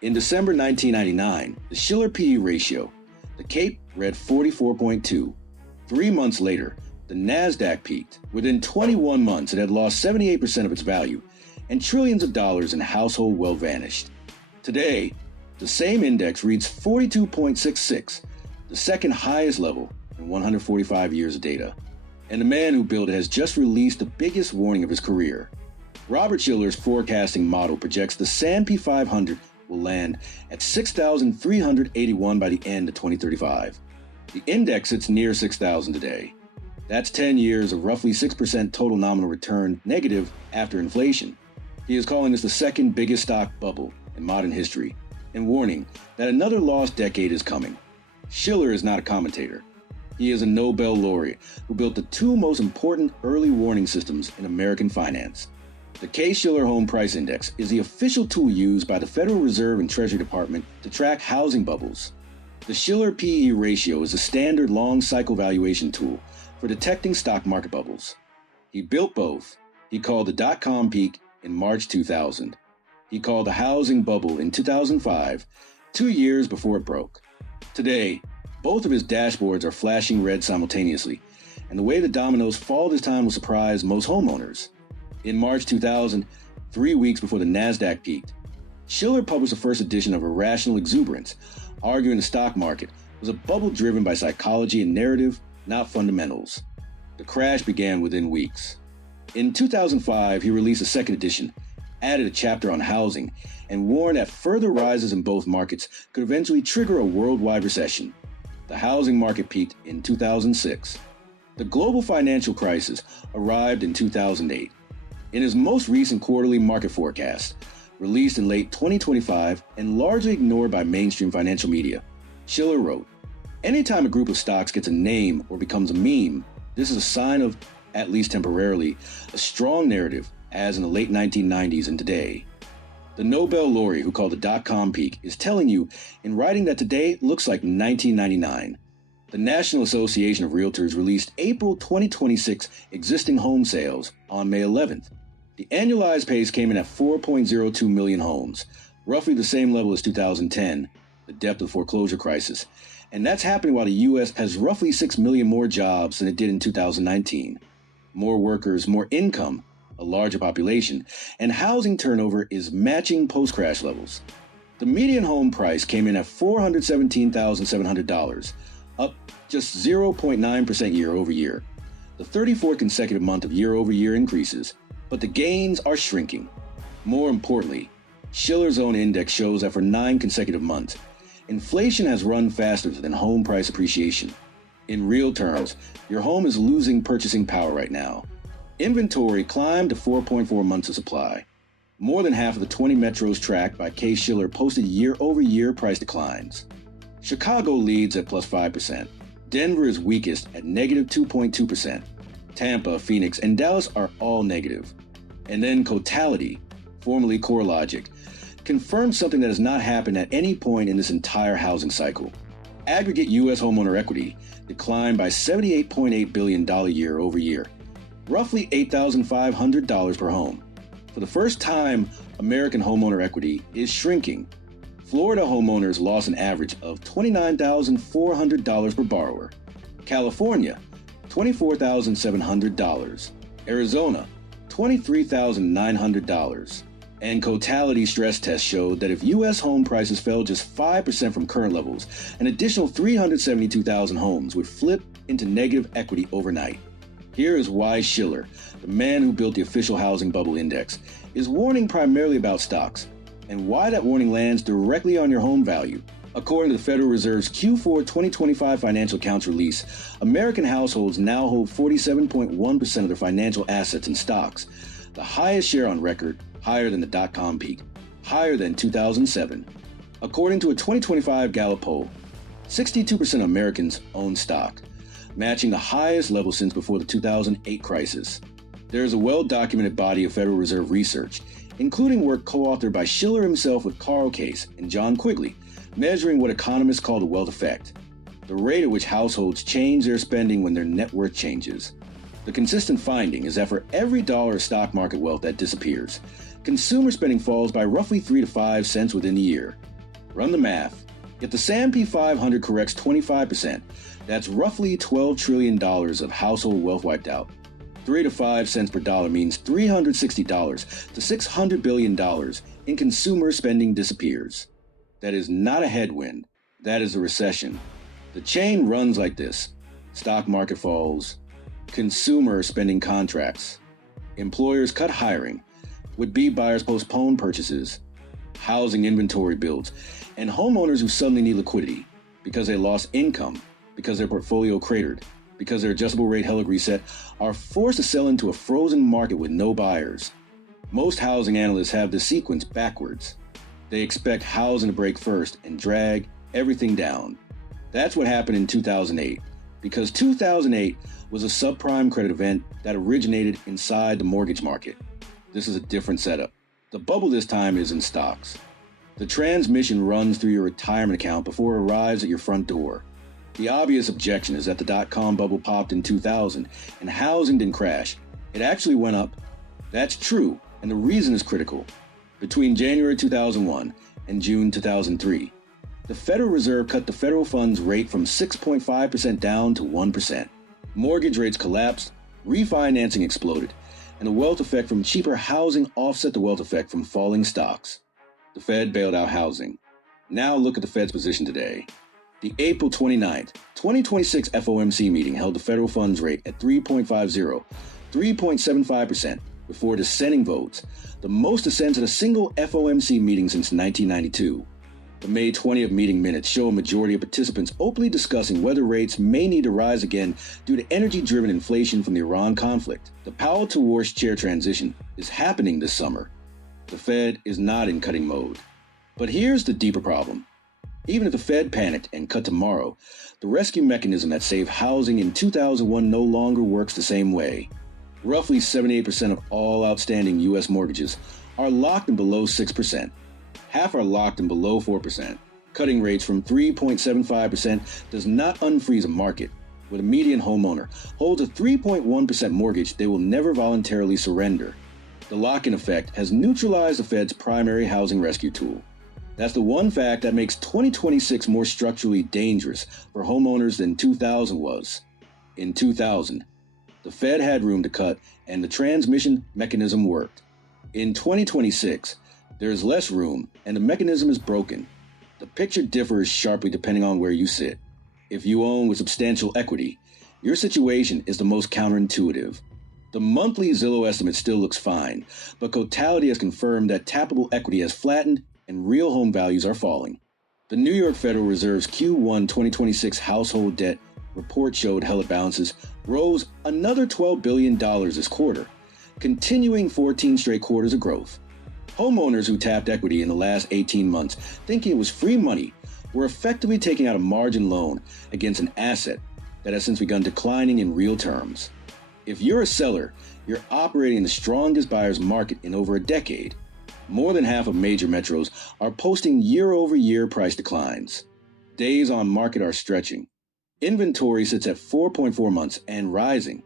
In December 1999, the Shiller P ratio, the CAPE, read 44.2. 3 months later, the NASDAQ peaked. Within 21 months, it had lost 78% of its value, and trillions of dollars in household wealth vanished. Today, the same index reads 42.66, the second highest level in 145 years of data. And the man who built it has just released the biggest warning of his career. Robert Shiller's forecasting model projects the S&P 500 will land at 6,381 by the end of 2035. The index sits near 6,000 today. That's 10 years of roughly 6% total nominal return negative after inflation. He is calling this the second biggest stock bubble in modern history, and warning that another lost decade is coming. Shiller is not a commentator. He is a Nobel laureate who built the two most important early warning systems in American finance. The Case-Shiller Home Price Index is the official tool used by the Federal Reserve and Treasury Department to track housing bubbles. The Shiller P ratio is a standard long-cycle valuation tool for detecting stock market bubbles. He built both. He called the dot-com peak in March 2000. He called the housing bubble in 2005, 2 years before it broke. Today, both of his dashboards are flashing red simultaneously, and the way the dominoes fall this time will surprise most homeowners. In March 2000, 3 weeks before the NASDAQ peaked, Shiller published the first edition of Irrational Exuberance, arguing the stock market was a bubble driven by psychology and narrative, not fundamentals. The crash began within weeks. In 2005, he released a second edition, added a chapter on housing, and warned that further rises in both markets could eventually trigger a worldwide recession. The housing market peaked in 2006. The global financial crisis arrived in 2008. In his most recent quarterly market forecast, released in late 2025 and largely ignored by mainstream financial media, Shiller wrote, "Anytime a group of stocks gets a name or becomes a meme, this is a sign of, at least temporarily, a strong narrative, as in the late 1990s and today." The Nobel laureate who called the dot-com peak is telling you in writing that today looks like 1999. The National Association of Realtors released April 2026 existing home sales on May 11th. The annualized pace came in at 4.02 million homes, roughly the same level as 2010, the depth of the foreclosure crisis. And that's happening while the U.S. has roughly 6 million more jobs than it did in 2019. More workers, more income, a larger population, and housing turnover is matching post-crash levels. The median home price came in at $417,700, up just 0.9% year over year, the 34th consecutive month of year-over-year increases, but the gains are shrinking. More importantly, Shiller's own index shows that for 9 consecutive months, inflation has run faster than home price appreciation. In real terms, your home is losing purchasing power right now. Inventory climbed to 4.4 months of supply. More than half of the 20 metros tracked by Case-Shiller posted year-over-year price declines. Chicago leads at plus 5%. Denver is weakest at negative 2.2%. Tampa, Phoenix, and Dallas are all negative. And then Cotality, formerly CoreLogic, confirmed something that has not happened at any point in this entire housing cycle. Aggregate U.S. homeowner equity declined by $78.8 billion year over year, roughly $8,500 per home. For the first time, American homeowner equity is shrinking. Florida homeowners lost an average of $29,400 per borrower. California, $24,700. Arizona, $23,900. And Cotality stress tests showed that if U.S. home prices fell just 5% from current levels, an additional 372,000 homes would flip into negative equity overnight. Here is why Shiller, the man who built the official housing bubble index, is warning primarily about stocks, and why that warning lands directly on your home value. According to the Federal Reserve's Q4 2025 financial accounts release, American households now hold 47.1% of their financial assets in stocks, the highest share on record, higher than the dot-com peak, higher than 2007. According to a 2025 Gallup poll, 62% of Americans own stock, matching the highest level since before the 2008 crisis. There is a well-documented body of Federal Reserve research, including work co-authored by Shiller himself with Carl Case and John Quigley, measuring what economists call the wealth effect, the rate at which households change their spending when their net worth changes. The consistent finding is that for every dollar of stock market wealth that disappears, consumer spending falls by roughly 3 to 5 cents within the year. Run the math. If the S&P 500 corrects 25%, that's roughly $12 trillion of household wealth wiped out. 3 to 5 cents per dollar means $360 to $600 billion in consumer spending disappears. That is not a headwind. That is a recession. The chain runs like this. Stock market falls. Consumer spending contracts. Employers cut hiring. Would-be buyers postpone purchases. Housing inventory builds. And homeowners who suddenly need liquidity because they lost income, because their portfolio cratered, because their adjustable rate held reset, are forced to sell into a frozen market with no buyers. Most housing analysts have the sequence backwards. They expect housing to break first and drag everything down. That's what happened in 2008, because 2008 was a subprime credit event that originated inside the mortgage market. This is a different setup. The bubble this time is in stocks. The transmission runs through your retirement account before it arrives at your front door. The obvious objection is that the dot-com bubble popped in 2000 and housing didn't crash. It actually went up. That's true, and the reason is critical. Between January 2001 and June 2003, the Federal Reserve cut the federal funds rate from 6.5% down to 1%. Mortgage rates collapsed, refinancing exploded, and the wealth effect from cheaper housing offset the wealth effect from falling stocks. The Fed bailed out housing. Now look at the Fed's position today. The April 29th, 2026 FOMC meeting held the federal funds rate at 3.50, 3.75% before dissenting votes, the most dissents at a single FOMC meeting since 1992. The May 20th meeting minutes show a majority of participants openly discussing whether rates may need to rise again due to energy-driven inflation from the Iran conflict. The Powell to Warsh chair transition is happening this summer. The Fed is not in cutting mode. But here's the deeper problem. Even if the Fed panicked and cut tomorrow, the rescue mechanism that saved housing in 2001 no longer works the same way. Roughly 78% of all outstanding U.S. mortgages are locked in below 6%. Half are locked in below 4%. Cutting rates from 3.75% does not unfreeze a market. When a median homeowner holds a 3.1% mortgage, they will never voluntarily surrender. The lock-in effect has neutralized the Fed's primary housing rescue tool. That's the one fact that makes 2026 more structurally dangerous for homeowners than 2000 was. In 2000, the Fed had room to cut and the transmission mechanism worked. In 2026, there is less room and the mechanism is broken. The picture differs sharply depending on where you sit. If you own with substantial equity, your situation is the most counterintuitive. The monthly Zillow estimate still looks fine, but Cotality has confirmed that tappable equity has flattened and real home values are falling. The New York Federal Reserve's Q1 2026 household debt report showed held balances rose another $12 billion this quarter, continuing 14 straight quarters of growth. Homeowners who tapped equity in the last 18 months thinking it was free money were effectively taking out a margin loan against an asset that has since begun declining in real terms. If you're a seller, you're operating in the strongest buyer's market in over a decade. More than half of major metros are posting year-over-year price declines. Days on market are stretching. Inventory sits at 4.4 months and rising.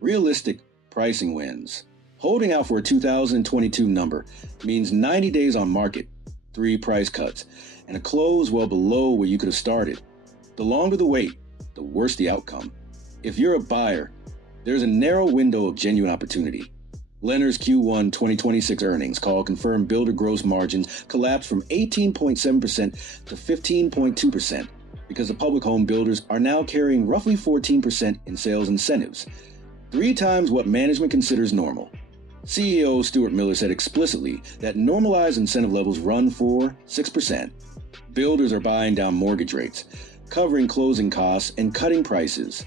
Realistic pricing wins. Holding out for a 2022 number means 90 days on market, 3 price cuts, and a close well below where you could have started. The longer the wait, the worse the outcome. If you're a buyer, there's a narrow window of genuine opportunity. Lenner's Q1 2026 earnings call confirmed builder gross margins collapsed from 18.7% to 15.2% because the public home builders are now carrying roughly 14% in sales incentives, 3 times what management considers normal. CEO Stuart Miller said explicitly that normalized incentive levels run for 6%. Builders are buying down mortgage rates, covering closing costs, and cutting prices.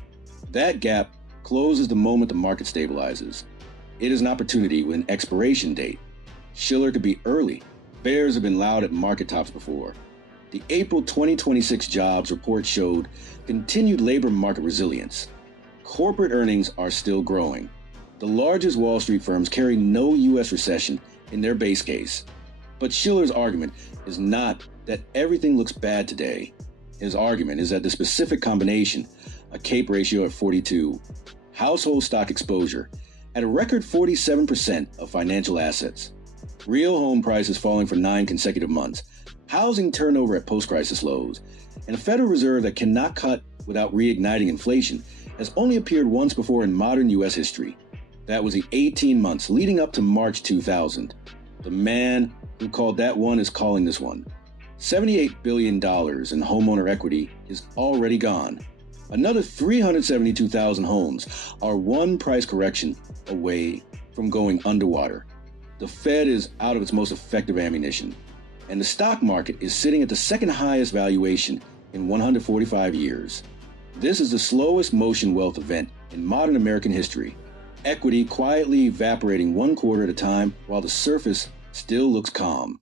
That gap closes the moment the market stabilizes. It is an opportunity with an expiration date. Shiller could be early. Bears have been loud at market tops before. The April 2026 jobs report showed continued labor market resilience. Corporate earnings are still growing. The largest Wall Street firms carry no U.S. recession in their base case. But Shiller's argument is not that everything looks bad today. His argument is that the specific combination, a CAPE ratio at 42, household stock exposure at a record 47% of financial assets, Real home prices falling for 9 consecutive months, housing turnover at post-crisis lows, and a Federal Reserve that cannot cut without reigniting inflation has only appeared once before in modern U.S. history. That was the 18 months leading up to March 2000. The man who called that one is calling this one. $78 billion in homeowner equity is already gone. Another 372,000 homes are one price correction away from going underwater. The Fed is out of its most effective ammunition, and the stock market is sitting at the second highest valuation in 145 years. This is the slowest motion wealth event in modern American history. Equity quietly evaporating one quarter at a time while the surface still looks calm.